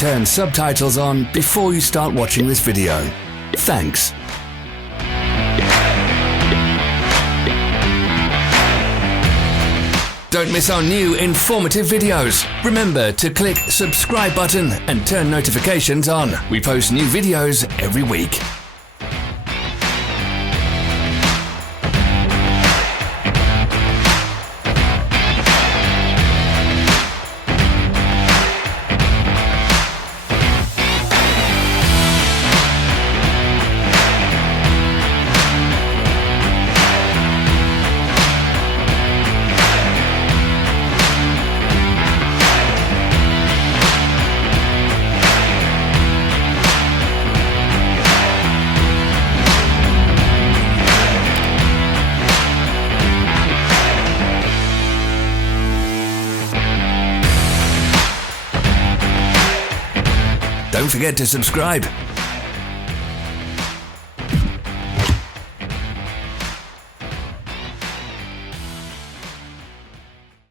turn subtitles on before you start watching this video. Thanks. Don't miss our new informative videos. Remember to click subscribe button and turn notifications on. We post new videos every week. Don't forget to subscribe.